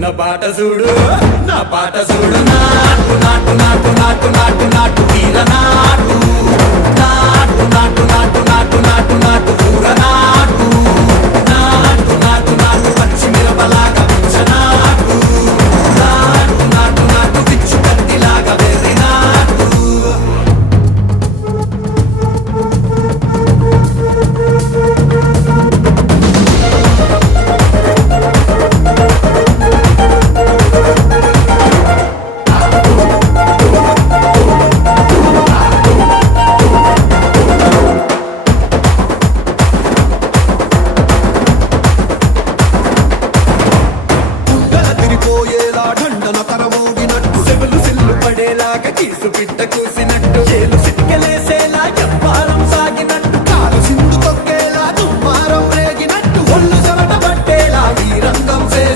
నా పాట చూడు నా పాట చూడు నాటు నాటు నాటు నాటు నాటు నాటు వీర నాటు నాటు నాటు నాటు నాటు నాటు నాటు ఊర నాటు నాటు నాటు నాటు పచ్చి మిరపలాగా నాటు నాటు నాటు నాటు పిచ్చు కత్తిలాగా వెర్రి నాటు తిరిపోయేలా ఢండన తరమోగినట్టు సెవలు సిల్లు పడేలాగా కీసు పిట్ట కూసు